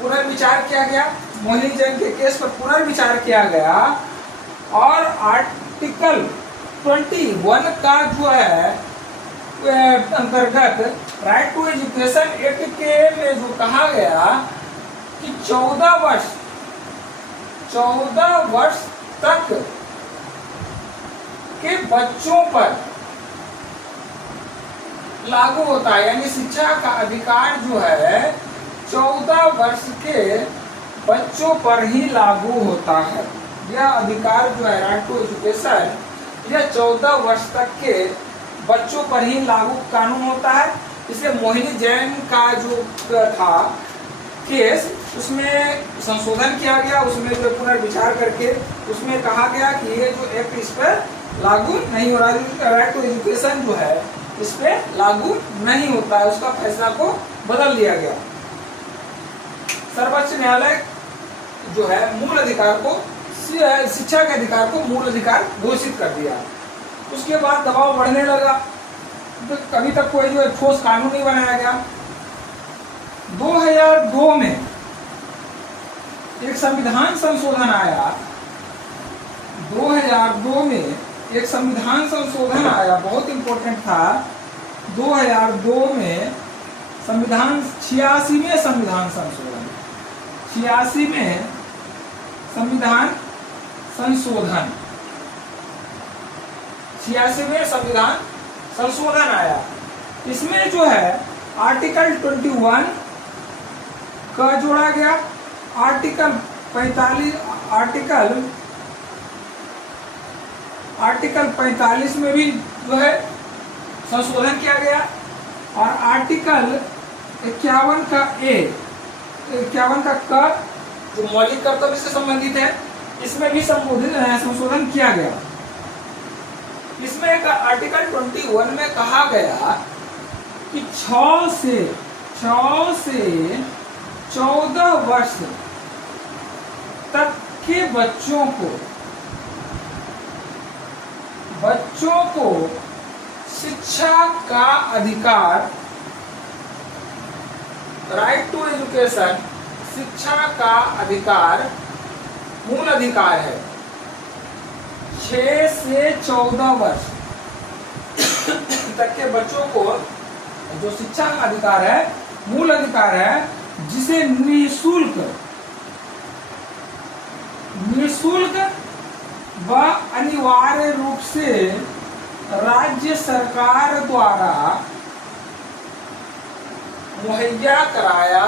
पुनर्विचार किया गया, मोहिनी जैन के केस पर पुनर्विचार किया गया और आर्टिकल 21 का जो है अंतर्गत राइट टू एजुकेशन एक्ट के में जो कहा गया कि 14 वर्ष तक के बच्चों पर लागू होता है, यानी शिक्षा का अधिकार जो है 14 वर्ष के बच्चों पर ही लागू होता है। यह अधिकार जो है राइट टू एजुकेशन यह 14 वर्ष तक के बच्चों पर ही लागू कानून होता है। इसलिए मोहिनी जैन का जो था केस उसमें संशोधन किया गया, उसमें जो पुनर्विचार करके उसमें कहा गया कि ये जो एक्ट इस पर लागू नहीं हो रहा है, राइट टू एजुकेशन जो है इस पे लागू नहीं होता है, उसका फैसला को बदल दिया गया। सर्वोच्च न्यायालय जो है मूल अधिकार को, शिक्षा के अधिकार को मूल अधिकार घोषित कर दिया। उसके बाद दबाव बढ़ने लगा, तो कभी तक कोई जो ठोस कानून नहीं बनाया गया। 2002 में एक संविधान संशोधन आया, 2002 में एक संविधान संशोधन आया, बहुत इंपॉर्टेंट था। 2002 में संविधान 86वें संविधान संशोधन, 86वें संविधान संशोधन, 86वें संविधान संशोधन आया। इसमें जो है आर्टिकल 21 का जोड़ा गया, आर्टिकल 45 में भी जो है संशोधन किया गया और आर्टिकल 51 का क जो मौलिक कर्तव्य से संबंधित है इसमें भी संशोधन किया गया। इसमें एक आर्टिकल 21 में कहा गया कि 6 से 14 वर्ष तक के बच्चों को शिक्षा का अधिकार, राइट टू एजुकेशन, शिक्षा का अधिकार मूल अधिकार है। 6 से 14 वर्ष तक के बच्चों को जो शिक्षा का अधिकार है, मूल अधिकार है, जिसे निःशुल्क व अनिवार्य रूप से राज्य सरकार द्वारा मुहैया कराया